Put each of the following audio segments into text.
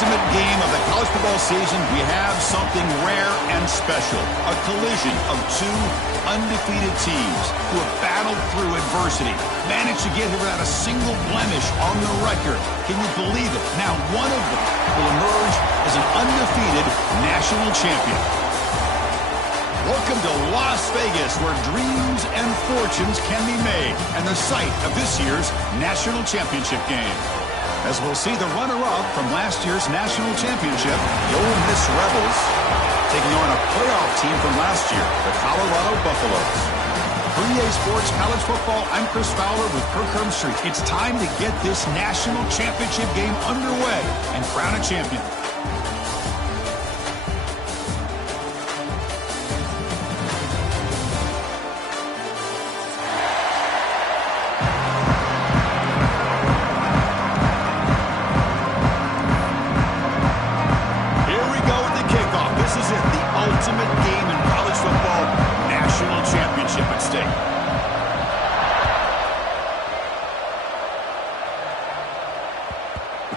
ultimate game of the college football season, we have something rare and special. A collision of two undefeated teams who have battled through adversity, managed to get here without a single blemish on the record. Can you believe it? Now one of them will emerge as an undefeated national champion. Welcome to Las Vegas, where dreams and fortunes can be made, and the site of this year's national championship game. As we'll see the runner-up from last year's national championship, the Ole Miss Rebels, taking on a playoff team from last year, the Colorado Buffaloes. For EA Sports College Football, I'm Chris Fowler with Kirk Herbstreit. It's time to get this national championship game underway and crown a champion.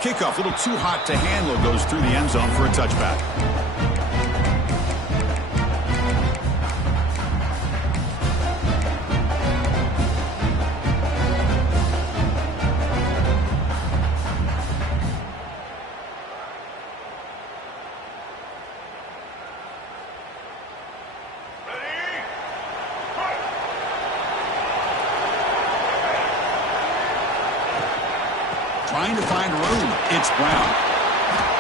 Kickoff, a little too hot to handle, goes through the end zone for a touchback. Trying to find room. It's Brown.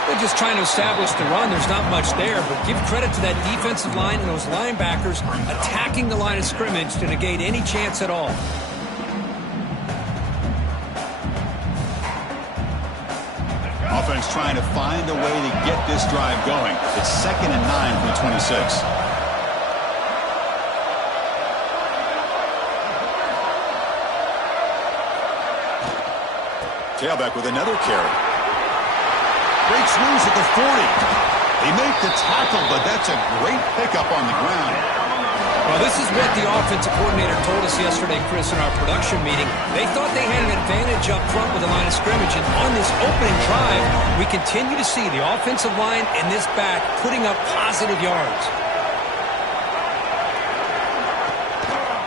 They're just trying to establish the run. There's not much there, but give credit to that defensive line and those linebackers attacking the line of scrimmage to negate any chance at all. Offense trying to find a way to get this drive going. It's 2nd and 9 from the 26. Tailback with another carry. Breaks loose at the 40. They make the tackle, but that's a great pickup on the ground. Well, this is what the offensive coordinator told us yesterday, Chris, in our production meeting. They thought they had an advantage up front with the line of scrimmage, and on this opening drive, we continue to see the offensive line and this back putting up positive yards.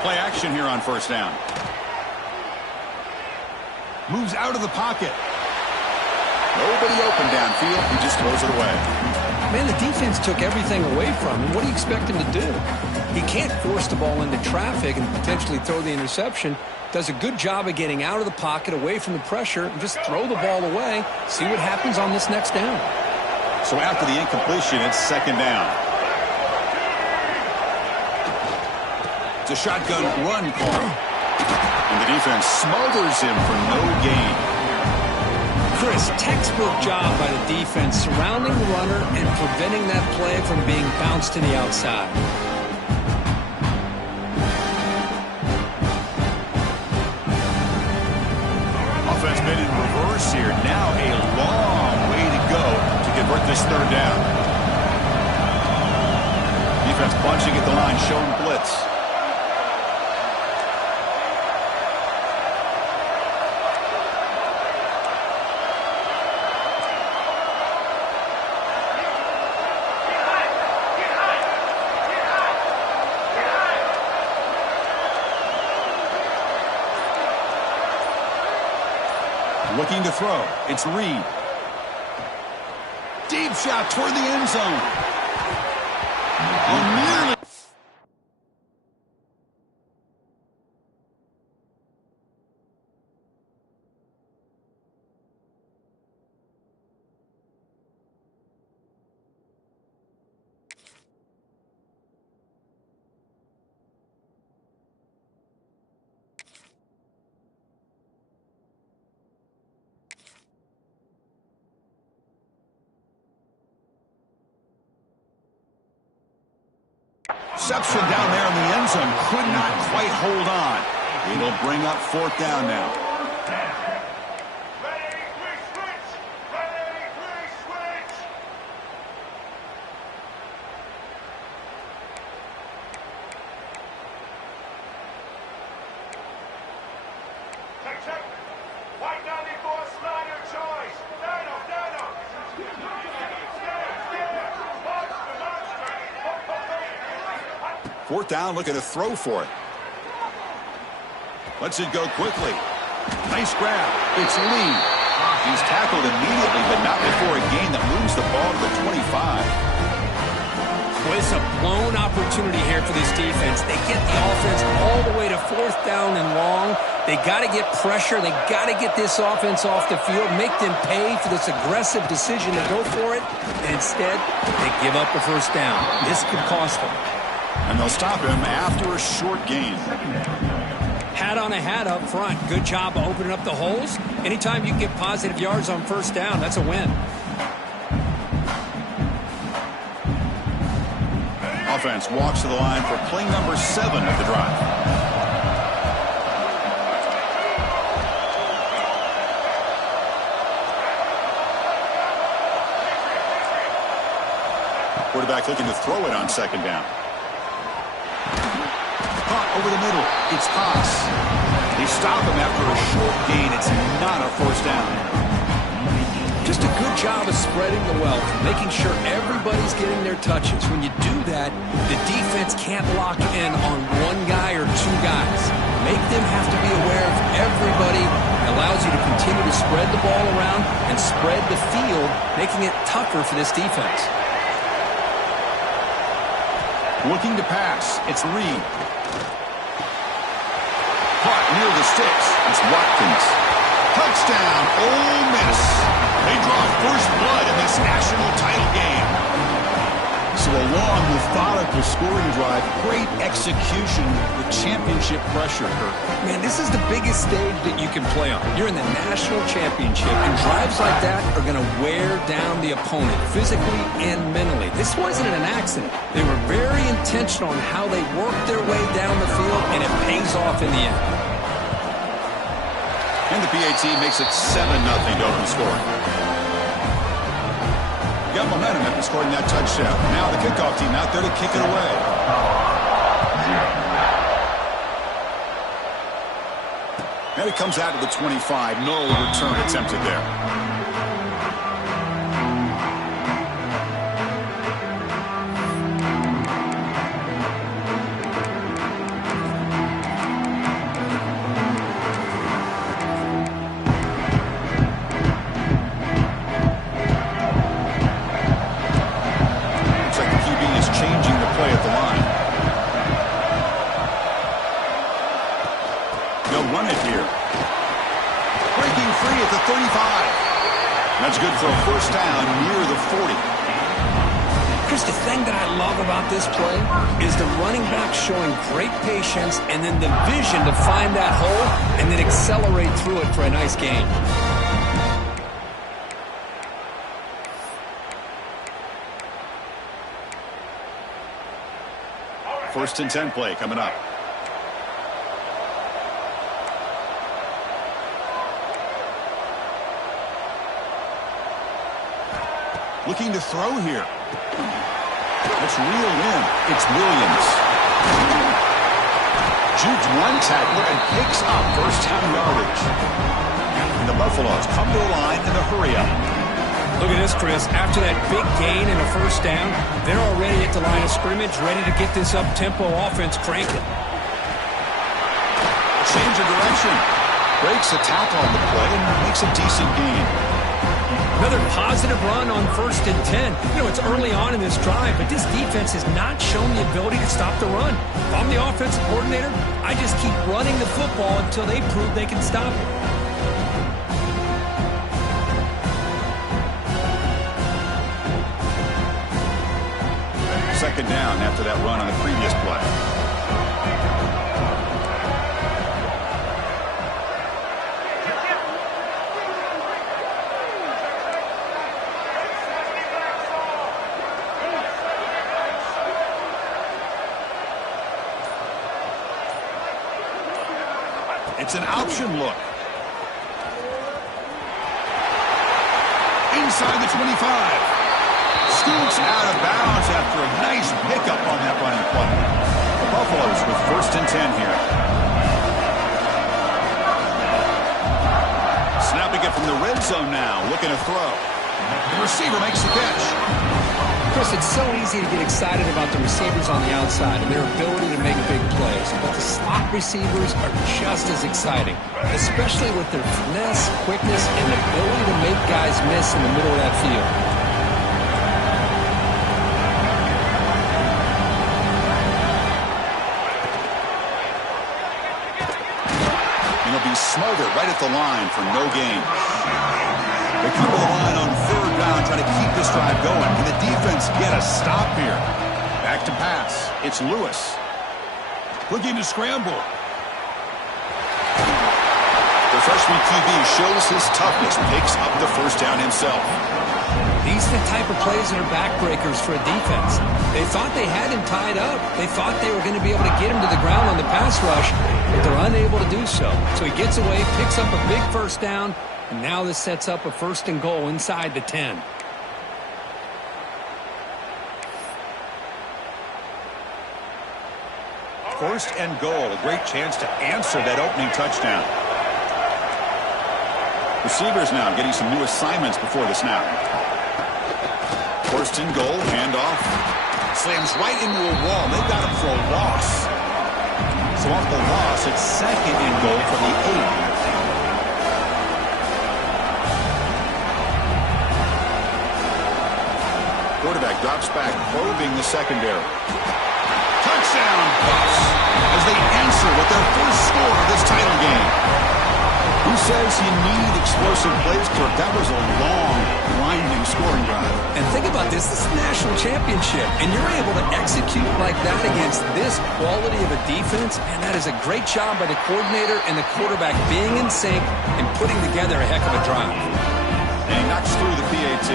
Play action here on first down. Moves out of the pocket. Nobody open downfield. He just throws it away. Man, the defense took everything away from him. What do you expect him to do? He can't force the ball into traffic and potentially throw the interception. Does a good job of getting out of the pocket, away from the pressure, and just throw the ball away. See what happens on this next down. So after the incompletion, it's 2nd down. It's a shotgun run call. And the defense smothers him for no gain. Chris, textbook job by the defense surrounding the runner and preventing that play from being bounced to the outside. Offense made in reverse here. Now a long way to go to convert this 3rd down. Defense bunching at the line, showing blitz. Looking to throw. It's Reed. Deep shot toward the end zone. Oh, nearly. Reception down there in the end zone. Could not quite hold on. It'll bring up 4th down now. Fourth down, looking to throw for it. Lets it go quickly. Nice grab. It's Lee. He's tackled immediately, but not before a gain that moves the ball to the 25. Well, it's a blown opportunity here for this defense. They get the offense all the way to fourth down and long. They got to get pressure. They got to get this offense off the field, make them pay for this aggressive decision to go for it. And instead, they give up the first down. This could cost them. And they'll stop him after a short gain. Hat on a hat up front. Good job of opening up the holes. Anytime you can get positive yards on first down, that's a win. Offense walks to the line for play number 7 of the drive. Quarterback looking to throw it on second down. Caught over the middle. It's Haas. They stop him after a short gain. It's not a first down. Just a good job of spreading the wealth, making sure everybody's getting their touches. When you do that, the defense can't lock in on one guy or two guys. Make them have to be aware of everybody. It allows you to continue to spread the ball around and spread the field, making it tougher for this defense. Looking to pass. It's Reed. Caught near the sticks. It's Watkins. Touchdown, Ole Miss. They draw first blood in this national title game. So a long, methodical scoring drive. Great execution with championship pressure, Kirk. Man, this is the biggest stage that you can play on. You're in the national championship, and drives like that are going to wear down the opponent physically and mentally. This wasn't an accident. They were very intentional on how they worked their way down the field, and it pays off in the end. And the PAT makes it 7-0 to open the score. Got momentum after scoring that touchdown. Now the kickoff team out there to kick it away. And it comes out to the 25. No return attempted there. That's good for a first down near the 40. Chris, the thing that I love about this play is the running back showing great patience and then the vision to find that hole and then accelerate through it for a nice gain. First and 10 play coming up. Looking to throw here. It's reeled in. It's Williams. Shoots one tackler and picks up first down yardage. And the Buffaloes come to the line in a hurry-up. Look at this, Chris. After that big gain and a first down, they're already at the line of scrimmage, ready to get this up-tempo offense cranking. Change of direction. Breaks a tackle on the play and makes a decent gain. Another positive run on first and 10. You know, it's early on in this drive, but this defense has not shown the ability to stop the run. If I'm the offensive coordinator, I just keep running the football until they prove they can stop it. Second down after that run on the previous play. It's an option look. Inside the 25. Scoots out of bounds after a nice pickup on that running play. The Buffaloes with first and 10 here. Snapping it from the red zone now, looking to throw. The receiver makes the catch. Chris, it's so easy to get excited about the receivers on the outside and their ability to make big plays. But the slot receivers are just as exciting, especially with their finesse, quickness, and ability to make guys miss in the middle of that field. And he'll be smothered right at the line for no gain. They come to the line on third down, trying to keep this drive going. Can the defense get a stop here? Back to pass. It's Lewis. Looking to scramble. The freshman QB shows his toughness, picks up the first down himself. These are the type of plays that are backbreakers for a defense. They thought they had him tied up. They thought they were going to be able to get him to the ground on the pass rush, but they're unable to do so. So he gets away, picks up a big first down, and now this sets up a 1st and goal inside the 10. First and goal, a great chance to answer that opening touchdown. Receivers now getting some new assignments before the snap. First and goal, handoff. Slams right into a wall. They've got him for a loss. So off the loss, it's 2nd and goal from the 8. Quarterback drops back, probing the secondary. Touchdown Buffs as they answer with their first score of this title game. Who says you need explosive plays, Kirk? That was a long, winding scoring drive. And think about this. This is a national championship, and you're able to execute like that against this quality of a defense, and that is a great job by the coordinator and the quarterback being in sync and putting together a heck of a drive. And he knocks through the PAT.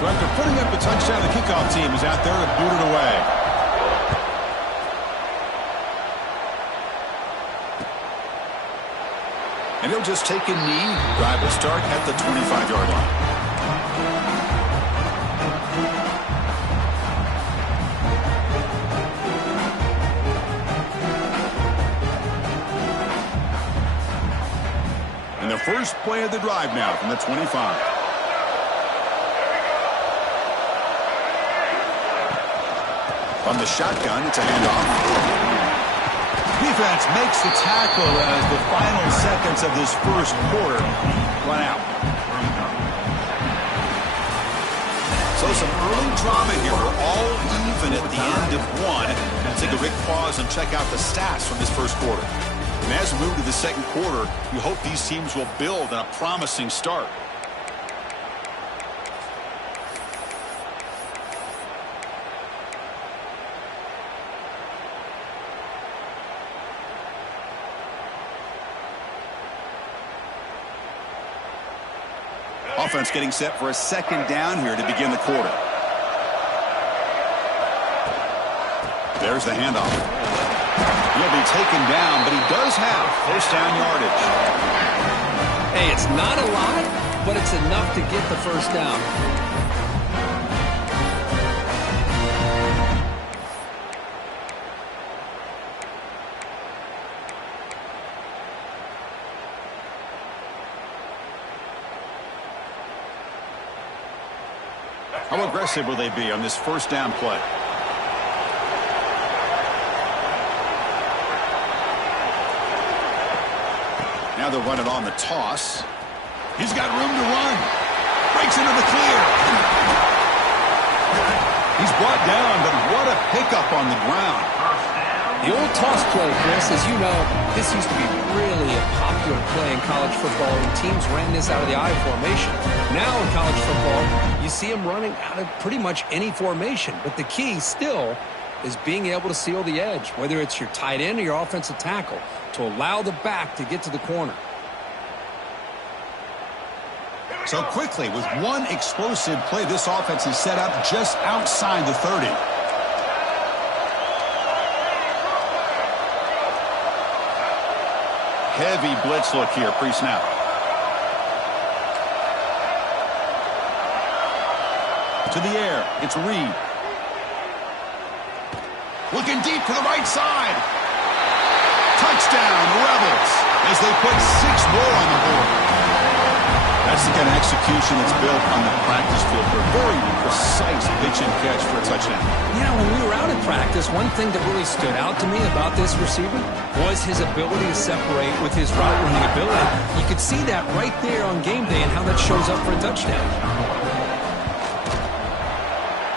So after putting up a touchdown, the kickoff team is out there to boot it away. And he'll just take a knee. Drive will start at the 25-yard line. And the first play of the drive now from the 25. From the shotgun, it's a handoff. Defense makes the tackle as the final seconds of this first quarter run out. So some early drama here. We're all even at the end of one. Let's take a quick pause and check out the stats from this first quarter. And as we move to the second quarter, you hope these teams will build on a promising start. Offense getting set for a second down here to begin the quarter. There's the handoff. He'll be taken down, but he does have first down yardage. Hey, it's not a lot, but it's enough to get the first down. How aggressive will they be on this first down play? Now they'll run it on the toss. He's got room to run. Breaks into the clear. He's brought down, but what a pickup on the ground. The old toss play, Chris, as you know, this used to be really a popular play in college football, and teams ran this out of the I formation. Now in college football, you see them running out of pretty much any formation, but the key still is being able to seal the edge, whether it's your tight end or your offensive tackle, to allow the back to get to the corner. So quickly, with one explosive play, this offense is set up just outside the 30. Heavy blitz look here, pre-snap. To the air, it's Reed. Looking deep to the right side. Touchdown, Rebels, as they put 6 more on the board. That's the kind of execution that's built on the practice field for very precise pitch and touchdown. Yeah, when we were out in practice, one thing that really stood out to me about this receiver was his ability to separate with his route running ability. You could see that right there on game day and how that shows up for a touchdown.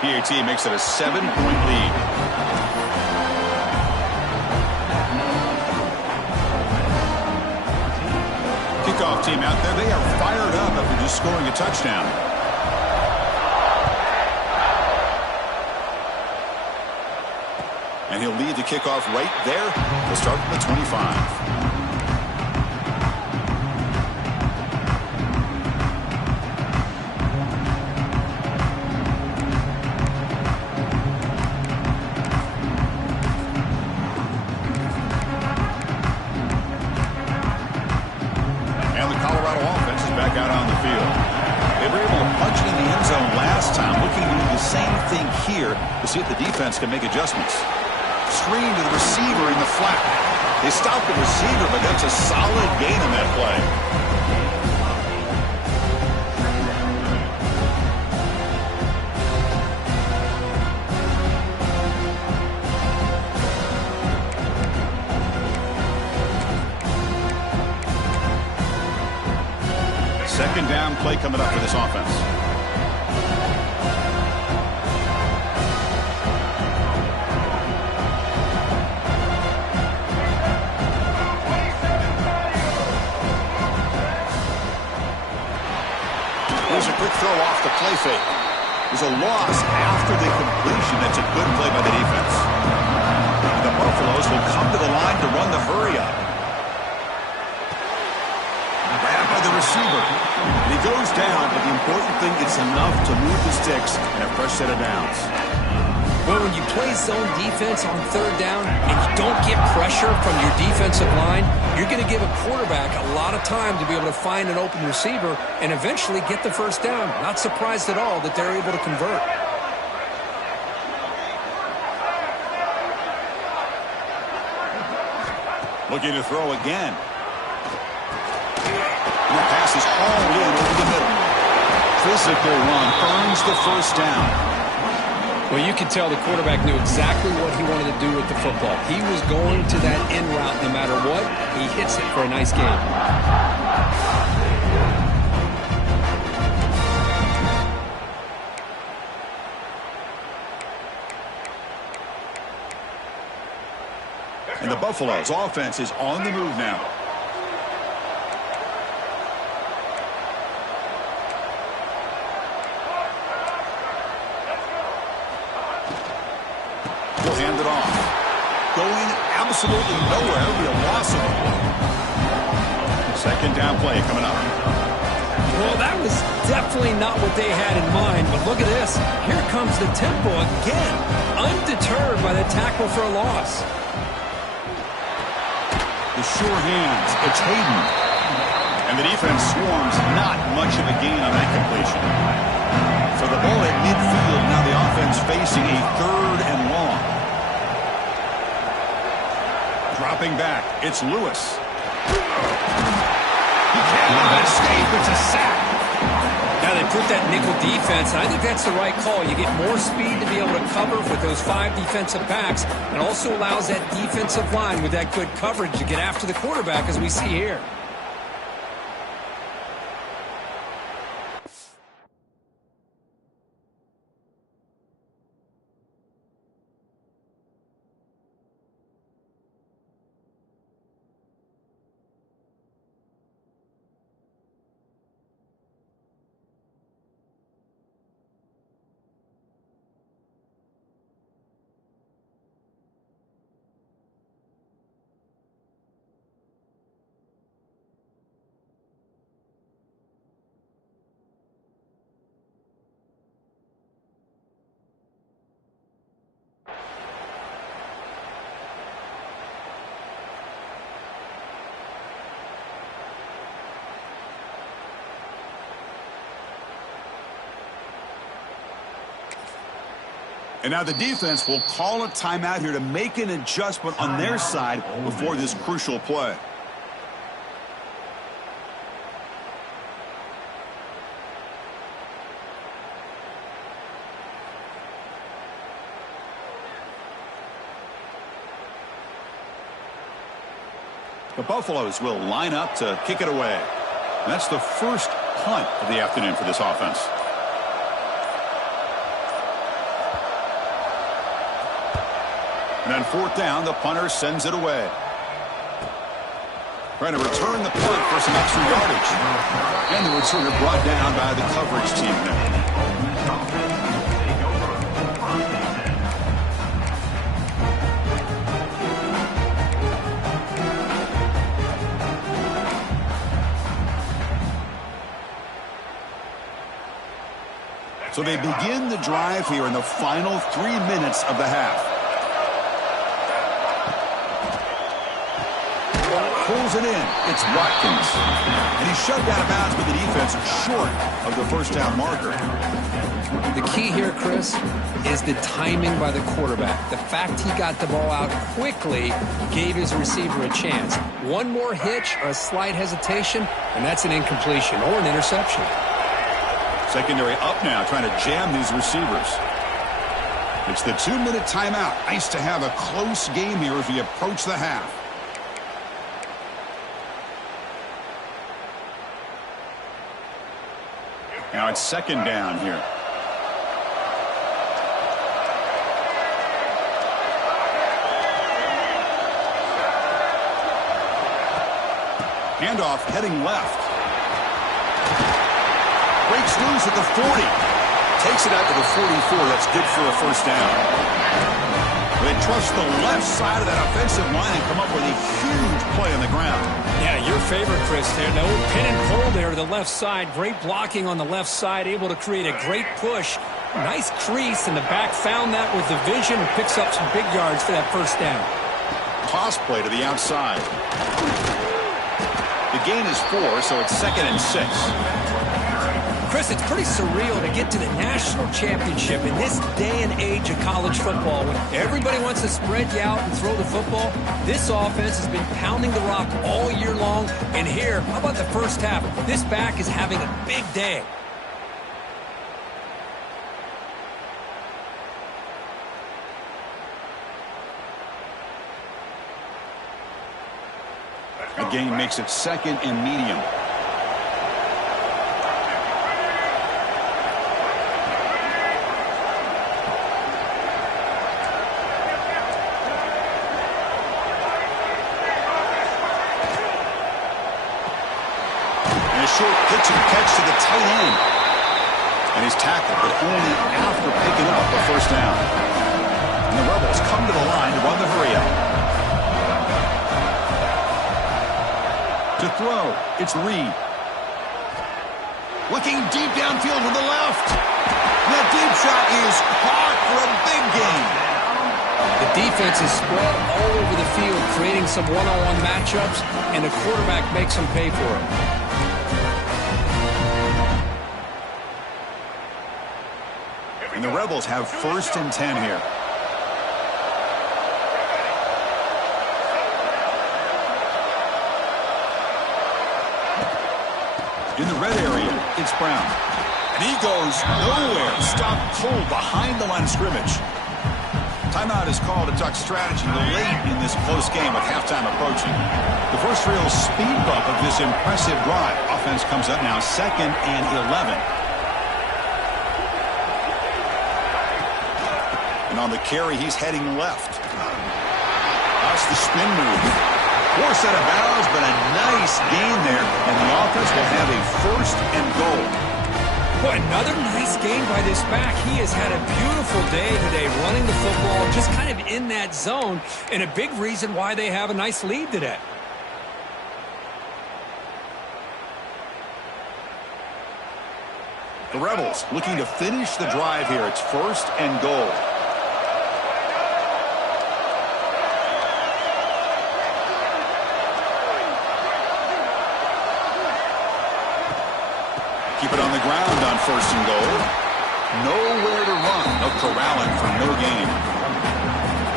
PAT makes it a 7-point lead. Kickoff team out there, they are fired up after just scoring a touchdown. And he'll lead the kickoff right there. He'll start from the 25. And the Colorado offense is back out on the field. They were able to punch it in the end zone last time, looking to do the same thing here to see if the defense can make adjustments. Screen to the receiver in the flat. They stopped the receiver, but that's a solid gain on that play. Second down play coming up for this offense. There's a quick throw off the play fake. There's a loss after the completion. That's a good play by the defense. And the Buffaloes will come to the line to run the hurry up. Grabbed by the receiver. And he goes down, but the important thing, it's enough to move the sticks and a fresh set of downs. Well, when you play zone defense on third down and you don't get pressure from your defensive line, you're going to give a quarterback a lot of time to be able to find an open receiver and eventually get the first down. Not surprised at all that they're able to convert. Looking to throw again. And the pass is all in over the middle. Physical run earns the first down. Well, you can tell the quarterback knew exactly what he wanted to do with the football. He was going to that in route no matter what. He hits it for a nice gain. And the Buffaloes offense is on the move now. He'll hand it off. Going absolutely nowhere. It'll be a loss of it. Second down play coming up. Well, that was definitely not what they had in mind, but look at this. Here comes the tempo again. Undeterred by the tackle for a loss. The sure hands. It's Hayden. And the defense swarms. Not much of a gain on that completion. So the ball at midfield. Now the offense facing a third and long. Dropping back. It's Lewis. He cannot escape. It's a sack. Now they put that nickel defense, and I think that's the right call. You get more speed to be able to cover with those 5 defensive backs, and also allows that defensive line with that good coverage to get after the quarterback, as we see here. And now the defense will call a timeout here to make an adjustment on their side before this crucial play. The Buffaloes will line up to kick it away. That's the first punt of the afternoon for this offense. And on fourth down, the punter sends it away. Trying to return the punt for some extra yardage. And the returner brought down by the coverage team there. So they begin the drive here in the final 3 minutes of the half. Pulls it in. It's Watkins. And he's shoved out of bounds with the defense short of the first down marker. The key here, Chris, is the timing by the quarterback. The fact he got the ball out quickly gave his receiver a chance. One more hitch or a slight hesitation, and that's an incompletion or an interception. Secondary up now, trying to jam these receivers. It's the 2-minute timeout. Nice to have a close game here as we approach the half. Now it's second down here. Handoff heading left. Breaks loose at the 40. Takes it out to the 44. That's good for a first down. They trust the left side of that offensive line and come up with a huge play on the ground. Yeah, your favorite, Chris, there. No pin and pull there to the left side. Great blocking on the left side. Able to create a great push. Nice crease, and the back found that with the vision and picks up some big yards for that first down. Toss play to the outside. The gain is 4, so it's 2nd and 6. Chris, it's pretty surreal to get to the national championship in this day and age of college football when everybody wants to spread you out and throw the football. This offense has been pounding the rock all year long. And here, how about the first half? This back is having a big day. The gain makes it 2nd and medium. Short pitch and catch to the tight end. And he's tackled, but only after picking up the first down. And the Rebels come to the line to run the hurry up. To throw, it's Reed. Looking deep downfield to the left. That deep shot is caught for a big gain. The defense is spread all over the field, creating some one-on-one matchups, and the quarterback makes them pay for it. And the Rebels have 1st and 10 here. In the red area, it's Brown. And he goes nowhere. Stopped cold behind the line of scrimmage. Timeout is called to talk strategy late in this close game with halftime approaching. The first real speed bump of this impressive drive. Offense comes up now 2nd and 11. And on the carry, he's heading left. That's the spin move. Forced out of bounds, but a nice gain there. And the offense will have a 1st and goal. Boy, another nice game by this back. He has had a beautiful day today running the football, just kind of in that zone, and a big reason why they have a nice lead today. The Rebels looking to finish the drive here. It's 1st and goal. Keep it on the ground on 1st and goal. Nowhere to run. No corralling for no gain.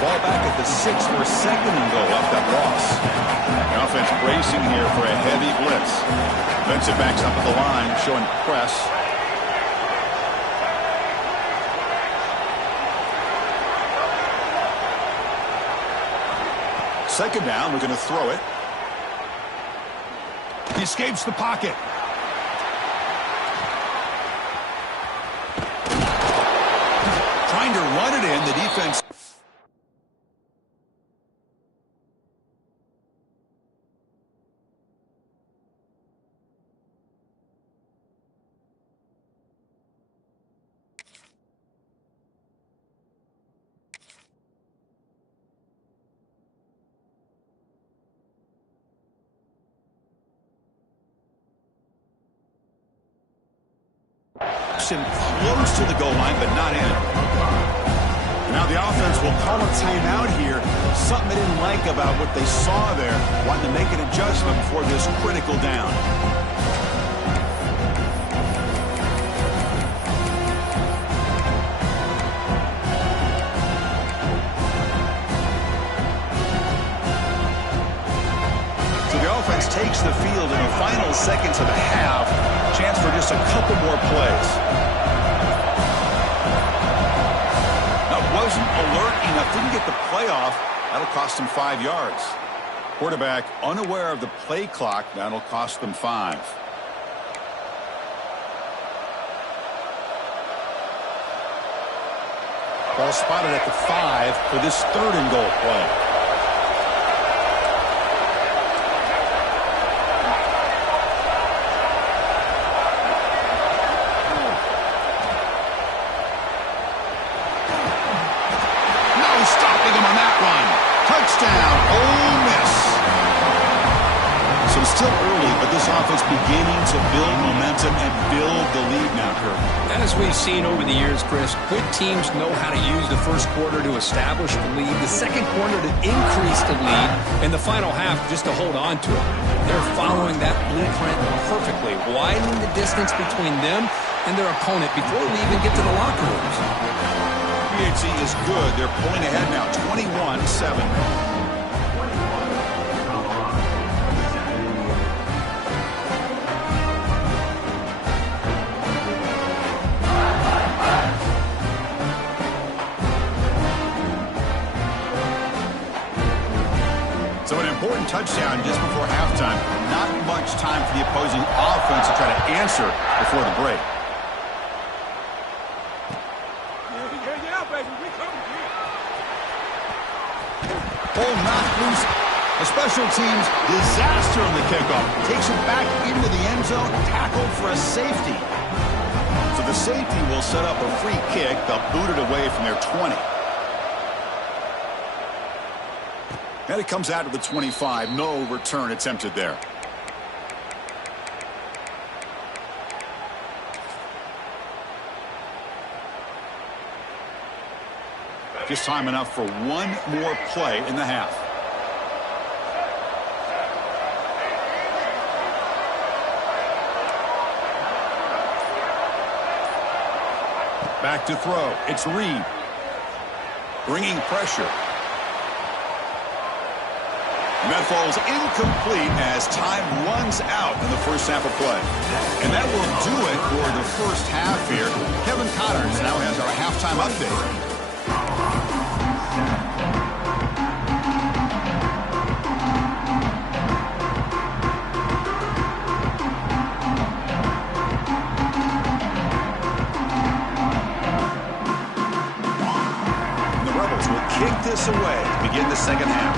Ball back at the 6 for 2nd and goal off that loss. The offense bracing here for a heavy blitz. Defensive backs up at the line, showing press. Second down, we're going to throw it. escapes the pocket. Trying to run it in, the defense. Him close to the goal line, but not in. Now the offense will call a timeout here. Something they didn't like about what they saw there. Wanting to make an adjustment before this critical down. So the offense takes the field in the final seconds of the half. Chance for just a couple more plays. That wasn't alert enough. Didn't get the play off. That'll cost them 5 yards. Quarterback unaware of the play clock. That'll cost them 5. Ball spotted at the 5 for this 3rd and goal play. Touchdown, Ole Miss. So it's still early, but this offense beginning to build momentum and build the lead now, Kurt. As we've seen over the years, Chris, good teams know how to use the first quarter to establish the lead, the second quarter to increase the lead, and the final half just to hold on to it. They're following that blueprint perfectly, widening the distance between them and their opponent before we even get to the locker rooms. PHC is good. They're pulling ahead now, 21-7. So an important touchdown just before halftime. Not much time for the opposing offense to try to answer before the break. Ball knocked loose. A special teams disaster on the kickoff. Takes it back into the end zone. Tackled for a safety. So the safety will set up a free kick. They'll boot it away from their 20. And it comes out to the 25. No return attempted there. Just time enough for one more play in the half. Back to throw. It's Reed. Bringing pressure. And that falls incomplete as time runs out in the first half of play. And that will do it for the first half here. Kevin Connors now has our halftime update. Kick this away to begin the second half.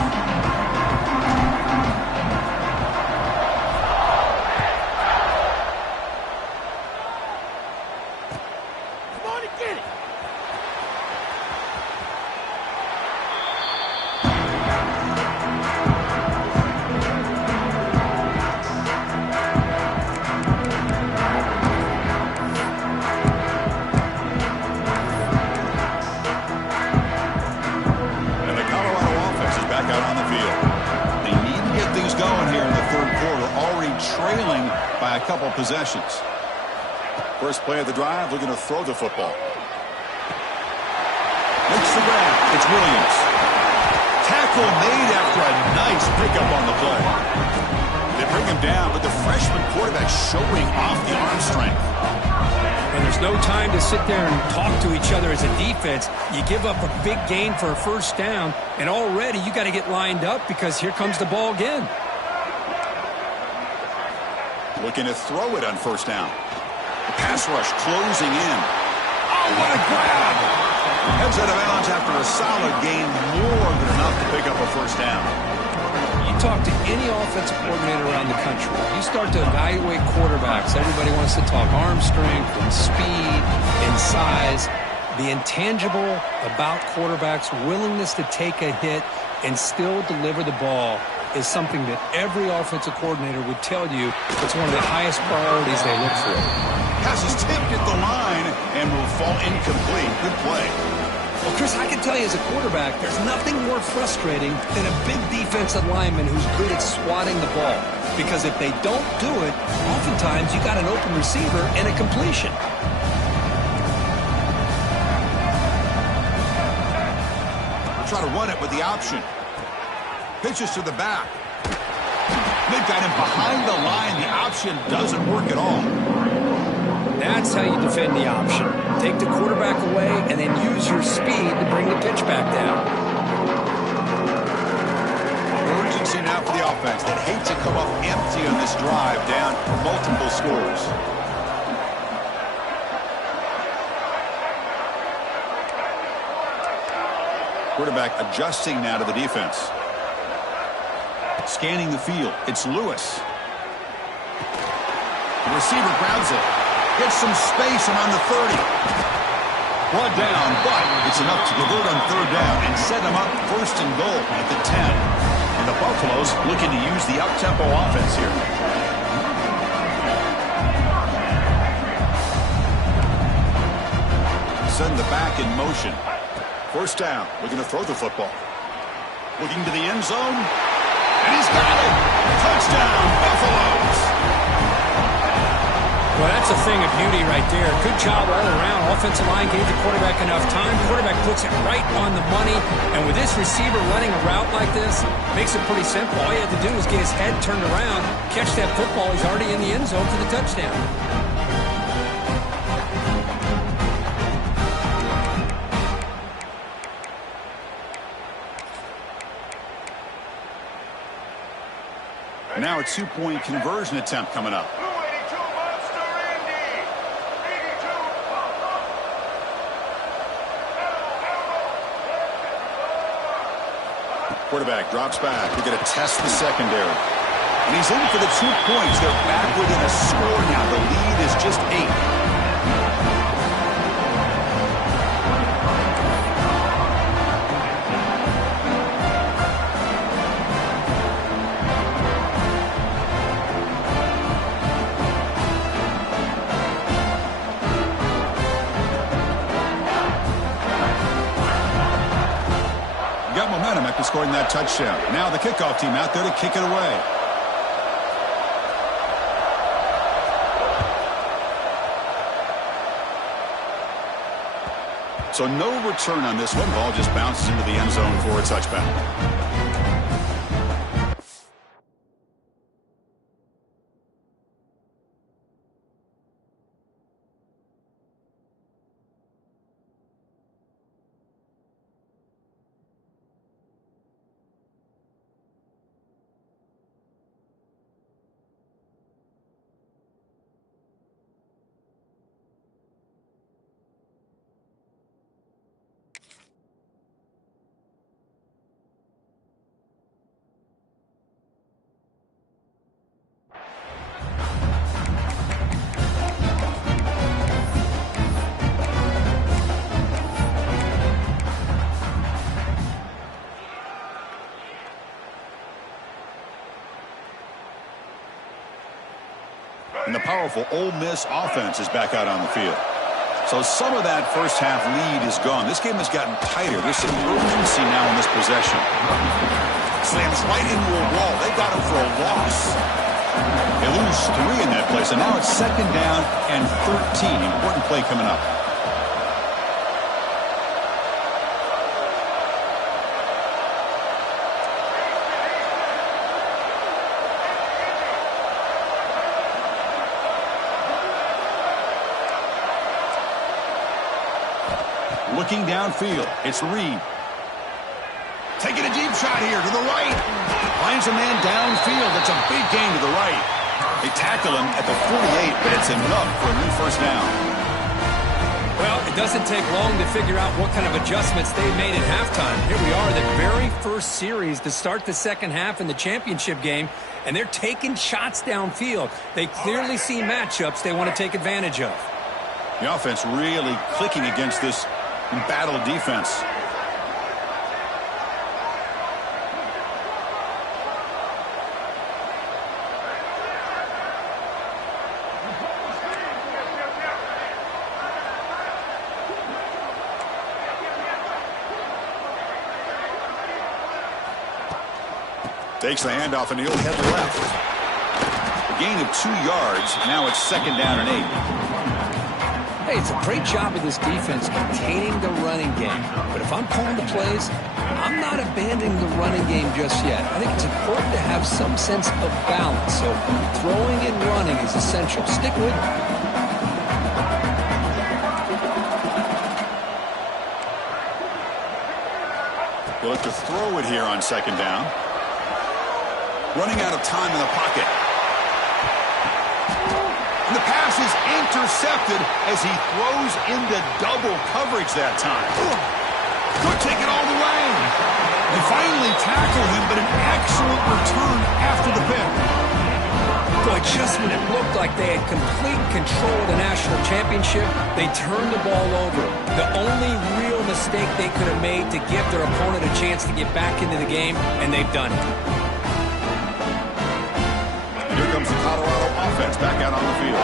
Come on and get it. Out on the field. They need to get things going here in the third quarter, already trailing by a couple possessions. First play of the drive, looking to throw the football. Makes the grab. It's Williams. Tackle made after a nice pickup on the play. They bring him down, but the freshman quarterback showing off the arm strength. And there's no time to sit there and talk to each other as a defense. You give up a big gain for a first down, and already you got to get lined up because here comes the ball again. Looking to throw it on first down. The pass rush closing in. Oh, what a grab! Heads out of bounds after a solid gain, more than enough to pick up a first down. You talk to any offensive coordinator around the country, you start to evaluate quarterbacks. Everybody wants to talk arm strength and speed and size. The intangible about quarterbacks' willingness to take a hit and still deliver the ball is something that every offensive coordinator would tell you it's one of the highest priorities they look for. Pass is tipped at the line and will fall incomplete. Good play. Well, Chris, I can tell you as a quarterback, there's nothing more frustrating than a big defensive lineman who's good at swatting the ball. Because if they don't do it, oftentimes you got an open receiver and a completion. We'll try to run it with the option. Pitches to the back. They've got him behind the line. The option doesn't work at all. That's how you defend the option. Take the quarterback away and then use your speed to bring the pitch back down. Urgency now for the offense. They'd hate to come up empty on this drive, down multiple scores. Quarterback adjusting now to the defense. Scanning the field. It's Lewis. The receiver grabs it. Gets some space and on the 30. Brought down, but it's enough to convert on third down and set them up first and goal at the 10. And the Buffaloes looking to use the up-tempo offense here. Send the back in motion. First down. Looking to throw the football. Looking to the end zone. And he's got it! Touchdown, Buffaloes! Well, that's a thing of beauty right there. Good job all around. Offensive line gave the quarterback enough time. Quarterback puts it right on the money. And with this receiver running a route like this, makes it pretty simple. All you had to do was get his head turned around, catch that football. He's already in the end zone for the touchdown. Now a two-point conversion attempt coming up. Quarterback drops back. We're going to test the secondary. And he's in for the 2 points. They're back within a score now. The lead is just 8. Got momentum after scoring that touchdown. Now the kickoff team out there to kick it away. So no return on this one. Ball just bounces into the end zone for a touchback. And the powerful Ole Miss offense is back out on the field. So some of that first half lead is gone. This game has gotten tighter. There's some urgency now in this possession. Slams right into a wall. They got him for a loss. They lose 3 in that play. So now it's second down and 13. Important play coming up. Looking downfield, it's Reed. Taking a deep shot here to the right. Finds a man downfield. That's a big gain to the right. They tackle him at the 48, but it's enough for a new first down. Well, it doesn't take long to figure out what kind of adjustments they made at halftime. Here we are, the very first series to start the second half in the championship game, and they're taking shots downfield. They clearly see matchups they want to take advantage of. The offense really clicking against this embattled defense. Takes the handoff and he'll head left. A gain of 2 yards. Now it's 2nd down and 8. Hey, it's a great job of this defense containing the running game. But if I'm calling the plays, I'm not abandoning the running game just yet. I think it's important to have some sense of balance. So throwing and running is essential. Stick with it. They'll look to throw it here on 2nd down. Running out of time in the pocket. And the pass is intercepted as he throws into double coverage that time. Could take it all the way. They finally tackle him, but an excellent return after the pick. Boy, just when it looked like they had complete control of the national championship, they turned the ball over. The only real mistake they could have made to give their opponent a chance to get back into the game, and they've done it. Here comes the Colorado offense back out on the field.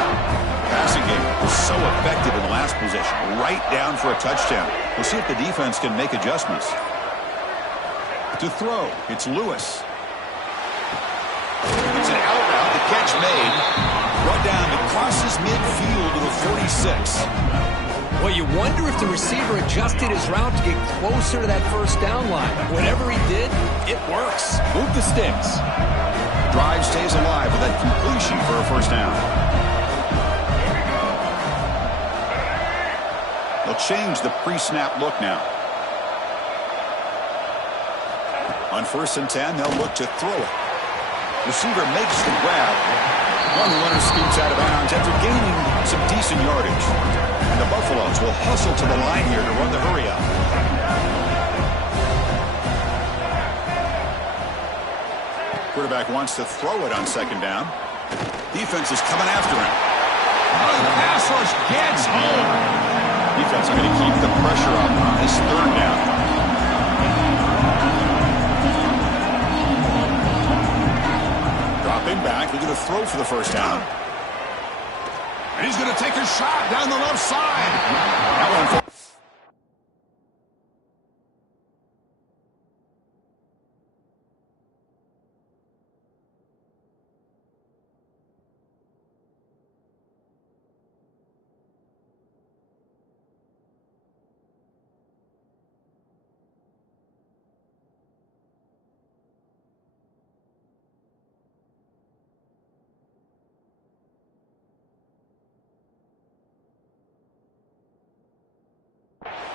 Passing game was so effective in the last possession. Right down for a touchdown. We'll see if the defense can make adjustments. To throw, it's Lewis. It's an out route. The catch made. Brought down. It crosses midfield to the 46. Well, you wonder if the receiver adjusted his route to get closer to that first down line. Whatever he did, it works. Move the sticks. Drive stays alive with that completion for a first down. They'll change the pre-snap look now. On 1st and 10, they'll look to throw it. Receiver makes the grab. One runner scoots out of bounds after gaining some decent yardage. And the Buffaloes will hustle to the line here to run the hurry up. Quarterback wants to throw it on 2nd down. Defense is coming after him. Oh, the pass rush gets home. Defense are going to keep the pressure up on this 3rd down. Dropping back, they're going to throw for the first down. And he's going to take a shot down the left side. That one.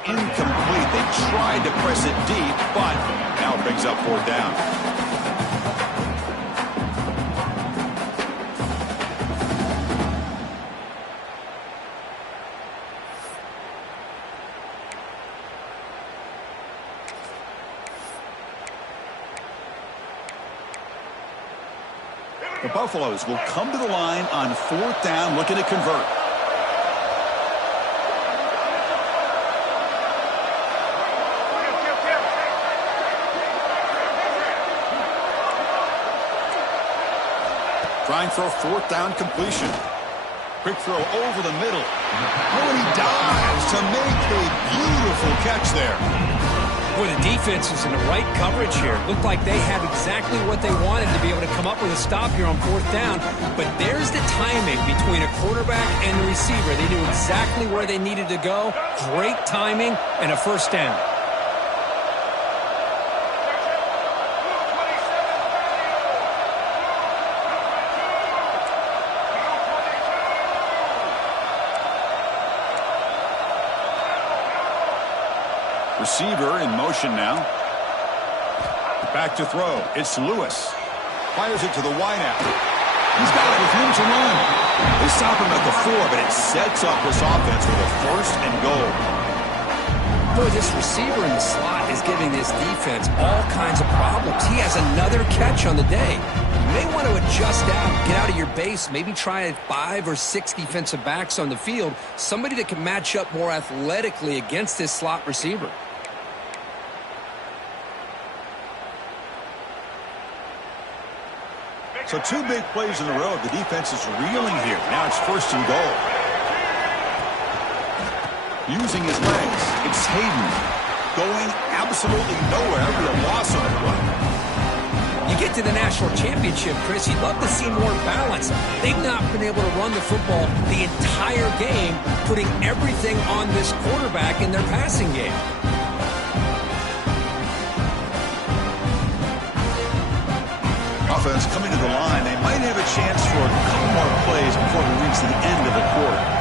Incomplete. They tried to press it deep, but now it brings up 4th down. The Buffaloes will come to the line on 4th down, looking to convert. Trying for a 4th down completion. Quick throw over the middle. Oh, and he dives to make a beautiful catch there. Boy, the defense is in the right coverage here. Looked like they had exactly what they wanted to be able to come up with a stop here on 4th down. But there's the timing between a quarterback and the receiver. They knew exactly where they needed to go. Great timing and a first down. Receiver in motion now. Back to throw. It's Lewis. Fires it to the wideout. He's got it with room to run. They stop him at the 4, but it sets up this offense with a 1st and goal. Boy, this receiver in the slot is giving this defense all kinds of problems. He has another catch on the day. You may want to adjust out, get out of your base, maybe try 5 or 6 defensive backs on the field, somebody that can match up more athletically against this slot receiver. So 2 big plays in a row. The defense is reeling here. Now it's 1st and goal. Using his legs, it's Hayden going absolutely nowhere with a loss on the run. You get to the national championship, Chris, you'd love to see more balance. They've not been able to run the football the entire game, putting everything on this quarterback in their passing game. Offense coming to the line. They might have a chance for a couple more plays before we reach the end of the quarter.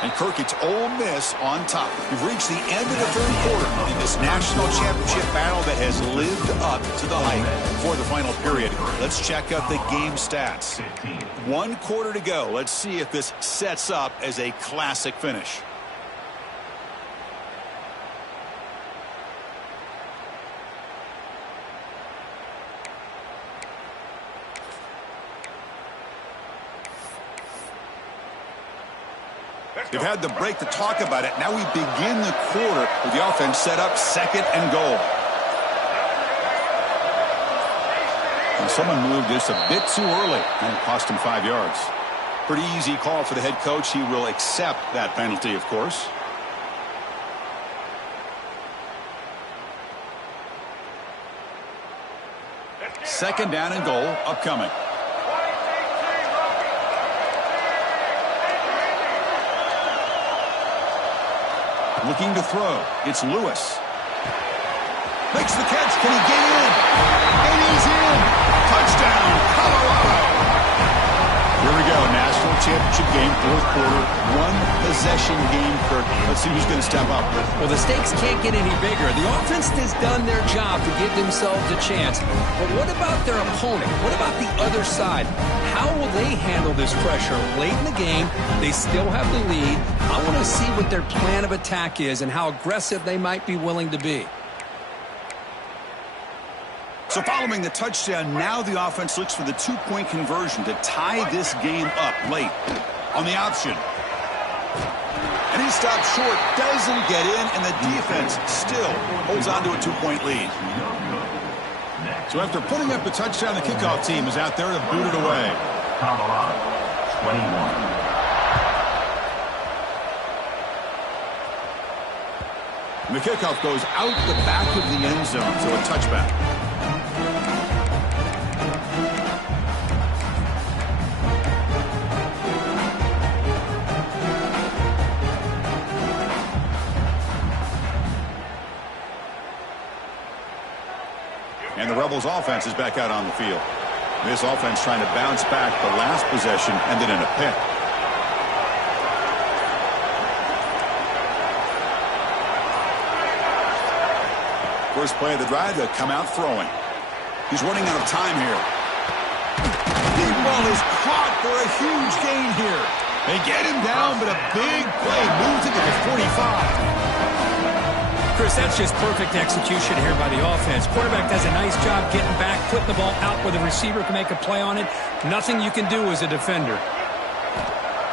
And Kirk, it's Ole Miss on top. We've reached the end of the 3rd quarter in this national championship battle that has lived up to the hype for the final period. Let's check out the game stats. 1 quarter to go. Let's see if this sets up as a classic finish. We've had the break to talk about it. Now we begin the quarter with the offense set up 2nd and goal. And someone moved this a bit too early, and it cost him 5 yards. Pretty easy call for the head coach. He will accept that penalty, of course. Second down and goal upcoming. Looking to throw. It's Lewis. Makes the catch. Can he get in? And he's in. Touchdown, Colorado. Here we go. National championship game, 4th quarter. 1-possession game, Kirk. Let's see who's going to step up. Well, the stakes can't get any bigger. The offense has done their job to give themselves a chance. But what about their opponent? What about the other side? How will they handle this pressure? Late in the game, they still have the lead. I want to see what their plan of attack is and how aggressive they might be willing to be. So following the touchdown, now the offense looks for the 2-point conversion to tie this game up late on the option. And he stops short, doesn't get in, and the defense still holds on to a 2-point lead. So after putting up the touchdown, the kickoff team is out there to boot it away. Colorado, 21. And the kickoff goes out the back of the end zone, so a touchback. And the Rebels offense is back out on the field. This offense trying to bounce back. The last possession ended in a pick. First play of the drive, they'll come out throwing. He's running out of time here. Deep ball is caught for a huge gain here. They get him down, but a big play moves it to the 45. Chris, that's just perfect execution here by the offense. Quarterback does a nice job getting back, putting the ball out where the receiver can make a play on it. Nothing you can do as a defender.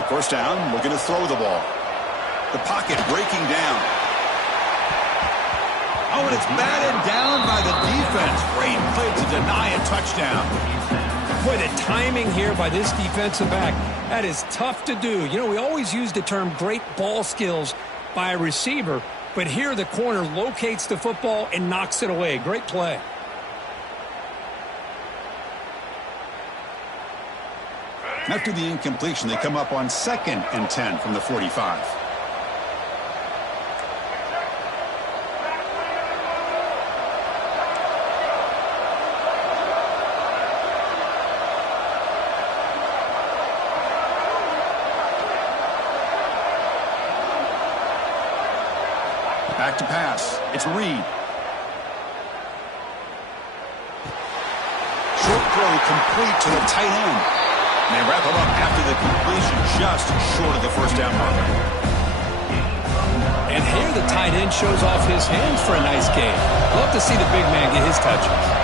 First down, looking to throw the ball. The pocket breaking down. Oh, and it's batted down by the defense. Great play to deny a touchdown. Boy, the timing here by this defensive back, that is tough to do. You know, we always use the term great ball skills by a receiver, but here the corner locates the football and knocks it away. Great play. After the incompletion, they come up on 2nd and 10 from the 45. Back to pass. It's Reed. Short throw complete to the tight end. And they wrap him up after the completion, just short of the first down mark. And here the tight end shows off his hands for a nice game. Love to see the big man get his touches.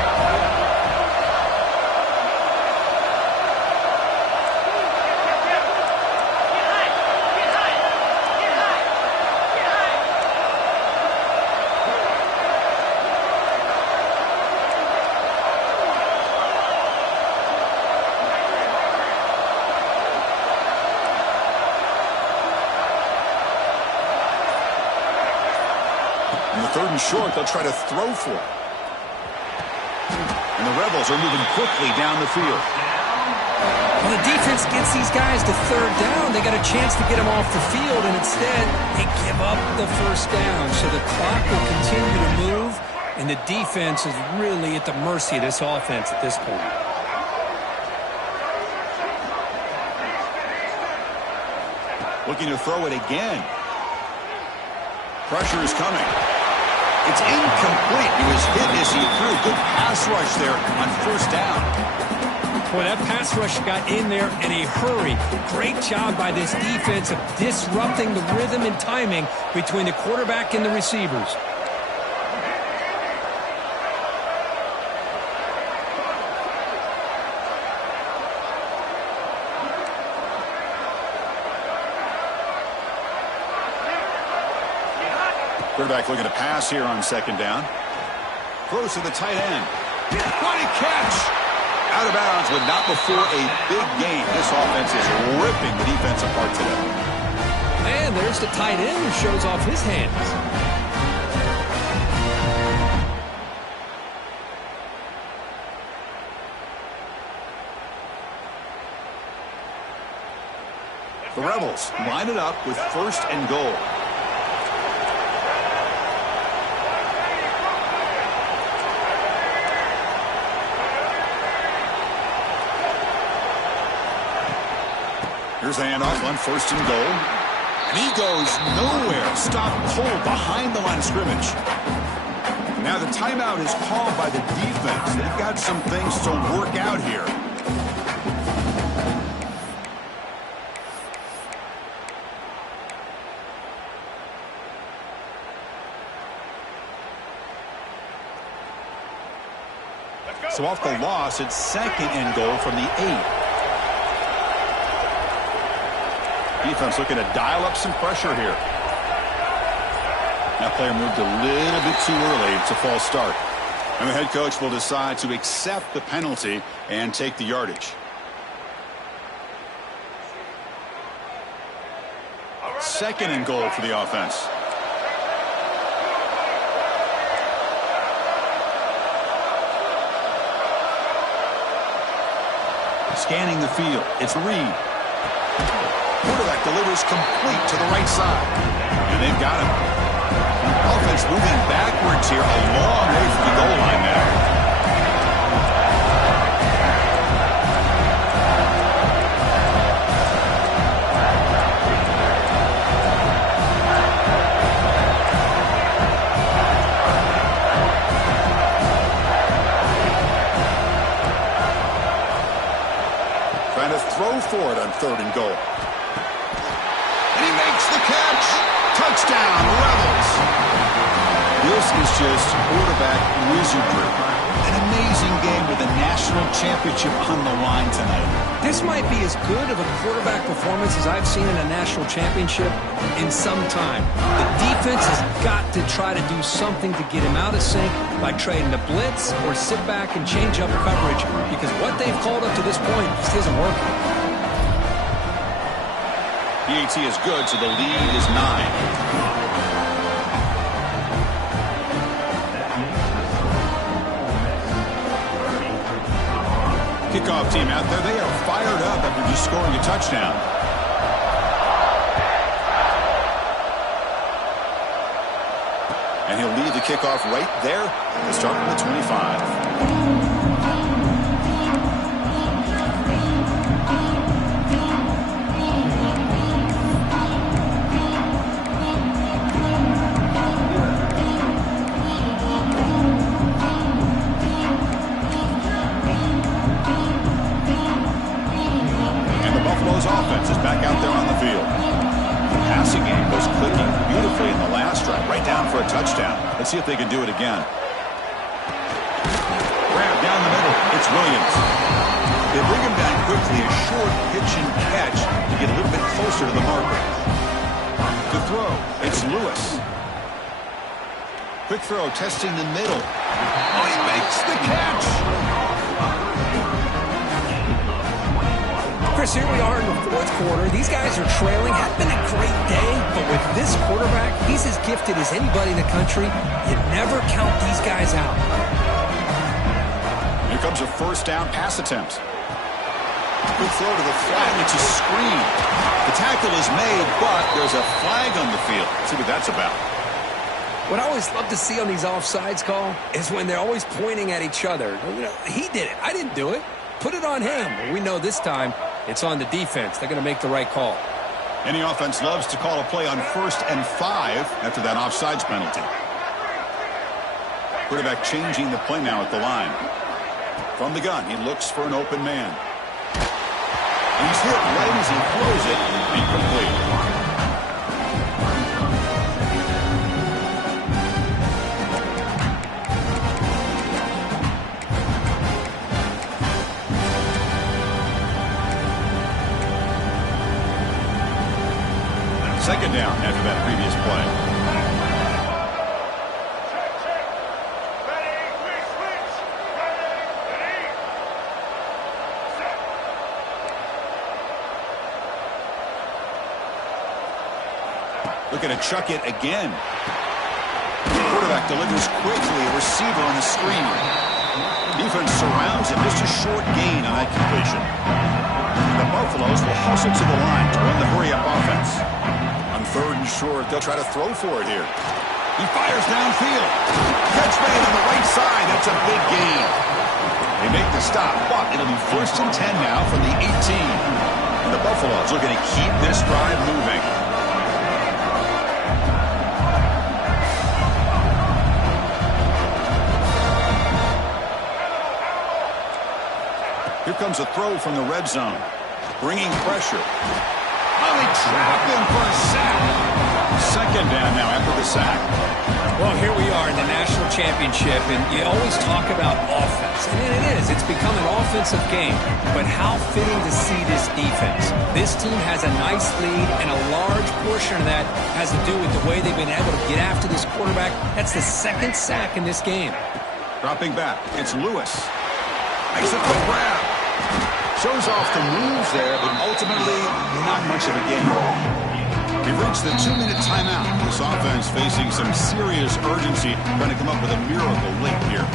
Third and short, they'll try to throw for it. And the Rebels are moving quickly down the field. Well, the defense gets these guys to third down. They got a chance to get them off the field, and instead they give up the first down. So the clock will continue to move, and the defense is really at the mercy of this offense at this point. Looking to throw it again. Pressure is coming. It's incomplete. He was hit as he threw. Good pass rush there on first down. Boy, that pass rush got in there in a hurry. Great job by this defense of disrupting the rhythm and timing between the quarterback and the receivers. Quarterback looking to pass here on second down. Throws to the tight end. What a catch! Out of bounds, but not before a big game. This offense is ripping the defense apart today. And there's the tight end who shows off his hands. The Rebels line it up with first and goal. Here's the handoff on first and goal. And he goes nowhere. Stopped cold behind the line of scrimmage. Now the timeout is called by the defense. They've got some things to work out here. So off the loss, it's second and goal from the 8. Defense looking to dial up some pressure here. That player moved a little bit too early. It's a false start. And the head coach will decide to accept the penalty and take the yardage. Second and goal for the offense. Scanning the field. It's Reed. Quarterback delivers complete to the right side. And they've got him. Offense moving backwards here, a long way from the goal line there. Trying to throw for it on third and goal. And he makes the catch. Touchdown, Rebels. This is just quarterback wizardry. An amazing game with a national championship on the line tonight. This might be as good of a quarterback performance as I've seen in a national championship in some time. The defense has got to try to do something to get him out of sync by trading the blitz or sit back and change up coverage, because what they've called up to this point just isn't working. PAT is good, so the lead is 9. Kickoff team out there, they are fired up after just scoring a touchdown. And he'll lead the kickoff right there to start from the 25. they can do it again. Grab down the middle. It's Williams. They bring him down quickly. A short pitch and catch to get a little bit closer to the marker. To throw, it's Lewis. Quick throw, testing the middle. Oh, he makes the catch. Chris, here we are in the fourth quarter. These guys are trailing. Had been a great day, but with this quarterback, he's as gifted as anybody in the country. You never count these guys out. Here comes a first down pass attempt. Good throw to the flat. It's a screen. The tackle is made, but there's a flag on the field. Let's see what that's about. What I always love to see on these offsides call is when they're always pointing at each other. You know, he did it. I didn't do it. Put it on him. Well, we know this time it's on the defense. They're going to make the right call. Any offense loves to call a play on 1st and 5 after that offsides penalty. Quarterback changing the play now at the line. From the gun, he looks for an open man. And he's hit right as he throws it. Incomplete. Second down after that previous play. Looking to chuck it again. The quarterback delivers quickly. A receiver on the screen. Defense surrounds him. Just a short gain on that completion. The Buffaloes will hustle to the line to run the hurry-up offense. On 3rd and short, they'll try to throw for it here. He fires downfield. Catch made on the right side. That's a big gain. They make the stop, but it'll be 1st and 10 now from the 18. And the Buffaloes looking to keep this drive moving. Here comes a throw from the red zone. Bringing pressure. Oh, they trap him for a sack. Second down now after the sack. Well, here we are in the national championship, and you always talk about offense. And it is. It's become an offensive game. But how fitting to see this defense. This team has a nice lead, and a large portion of that has to do with the way they've been able to get after this quarterback. That's the 2nd sack in this game. Dropping back. It's Lewis. Makes a quick grab. Shows off the moves there, but ultimately not much of a gain. We've reached the 2-minute timeout. This offense facing some serious urgency, trying to come up with a miracle late here.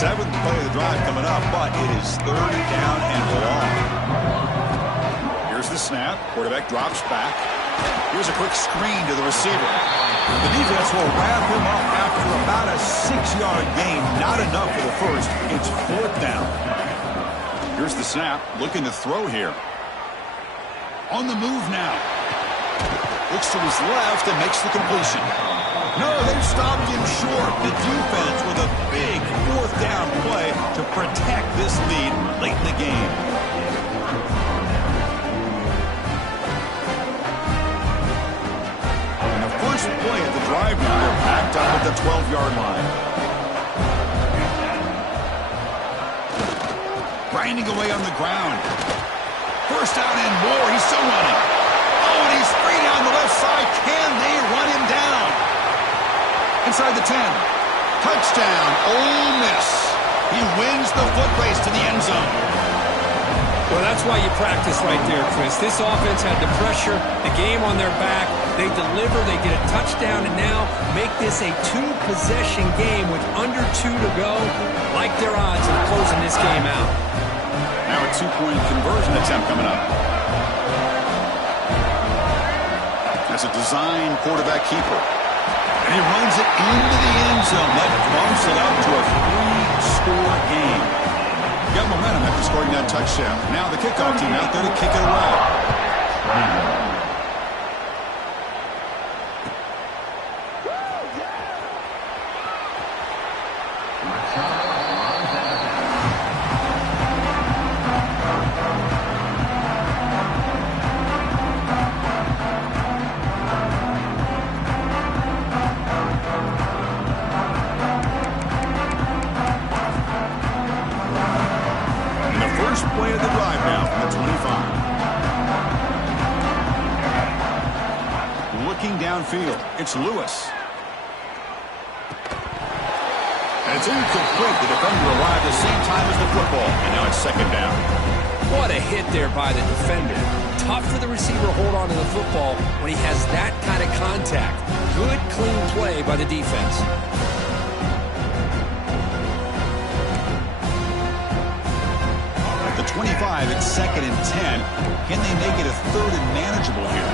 Seventh play of the drive coming up, but it is 3rd down and long. Here's the snap. Quarterback drops back. Here's a quick screen to the receiver. The defense will wrap him up after about a 6-yard gain. Not enough for the first. It's 4th down. Here's the snap. Looking to throw here. On the move now. Looks to his left and makes the completion. No, they've stopped him short. The defense with a big 4th down play to protect this lead late in the game. And the first play of the drive now, they're backed up at the 12-yard line. Grinding away on the ground. First down and more. He's still running. Oh, and he's free down the left side. Can they run him down? Inside the 10. Touchdown, Ole Miss. He wins the foot race to the end zone. Well, that's why you practice right there, Chris. This offense had the pressure, the game on their back. They deliver, they get a touchdown, and now make this a 2-possession game with under 2 to go. Like their odds of closing this game out. Now a 2-point conversion attempt coming up. That's a design quarterback keeper. And he runs it into the end zone. That bumps it up to a 3-score game. Got momentum after scoring that touchdown. Now the kickoff team out there to kick it away. First play of the drive now from the 25. Looking downfield, it's Lewis. And it's incomplete. The defender arrived the same time as the football, and now it's second down. What a hit there by the defender. Tough for the receiver to hold on to the football when he has that kind of contact. Good, clean play by the defense. The 25, it's second and 10. Can they make it a third and manageable here?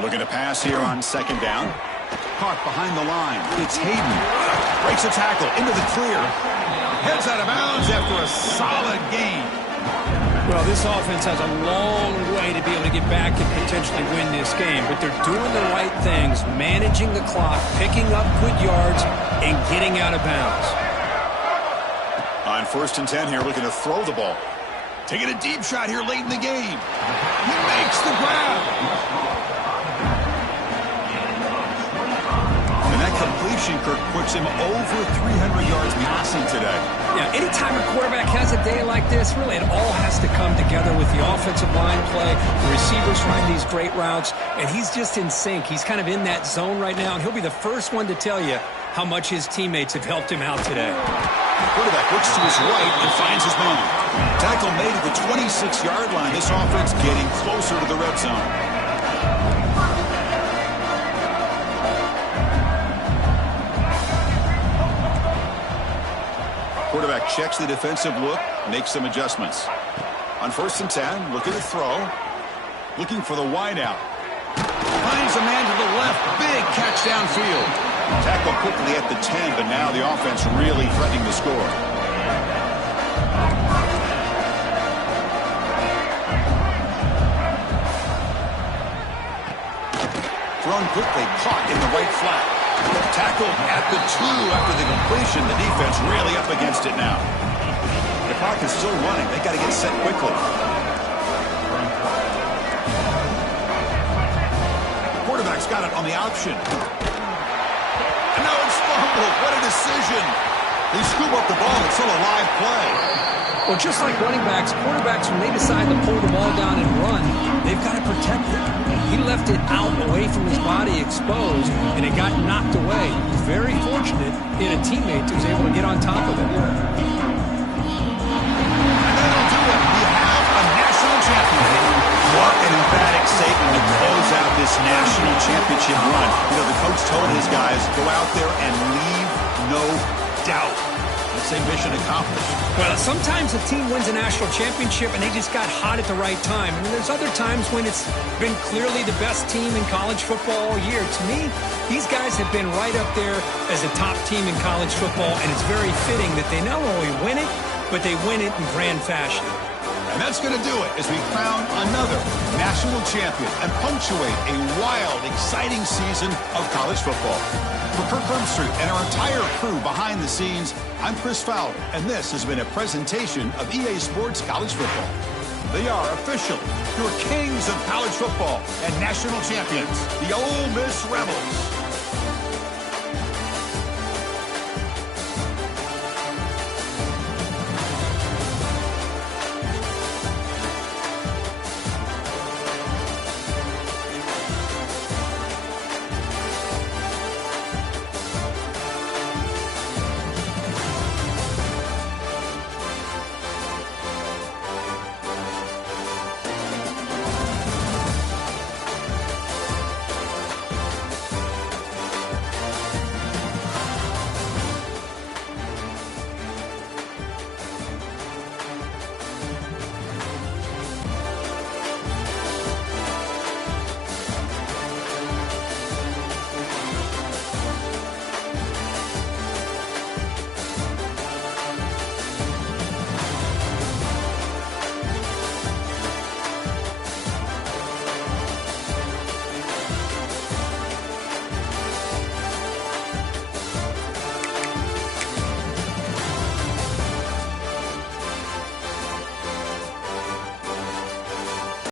Looking to pass here on second down. Caught behind the line. It's Hayden. Breaks a tackle into the clear. Heads out of bounds after a solid gain. Well, this offense has a long way to be able to get back and potentially win this game, but they're doing the right things, managing the clock, picking up good yards, and getting out of bounds. On first and 10 here, looking to throw the ball. Taking a deep shot here late in the game. He makes the grab. And that completion, Kirk, puts him over 300 yards passing today. Yeah, anytime a quarterback has a day like this, really it all has to come together with the offensive line play. The receivers find these great routes, and he's just in sync. He's kind of in that zone right now, and he'll be the first one to tell you how much his teammates have helped him out today. Quarterback looks to his right and finds his man. Tackle made at the 26-yard line. This offense getting closer to the red zone. Quarterback checks the defensive look, makes some adjustments. On first and 10, looking to throw. Looking for the wideout. Finds a man to the left. Big catch downfield. Tackle quickly at the 10, but now the offense really threatening to score. Thrown quickly, caught in the right flat. Tackled at the 2 after the completion. The defense really up against it now. The clock is still running. They got to get set quickly. Quarterback's got it on the option. And now it's fumbled. What a decision. They scoop up the ball. It's still a live play. Well, just like running backs, quarterbacks, when they decide to pull the ball down and run, they've got to protect it. He left it out away from his body exposed, and it got knocked away. He's very fortunate he had a teammate who was able to get on top of it. And that'll do it. We have a national champion. What an emphatic statement to close out this national championship run. You know, the coach told his guys, go out there and leave no doubt. Let's say mission accomplished. Well, sometimes a team wins a national championship and they just got hot at the right time. And there's other times when it's been clearly the best team in college football all year. To me, these guys have been right up there as a top team in college football, and it's very fitting that they not only win it, but they win it in grand fashion. And that's going to do it as we crown another national champion and punctuate a wild, exciting season of college football. For Kirk Herbstreit and our entire crew behind the scenes, I'm Chris Fowler, and this has been a presentation of EA Sports College Football. They are officially your kings of college football and national champions, the Ole Miss Rebels.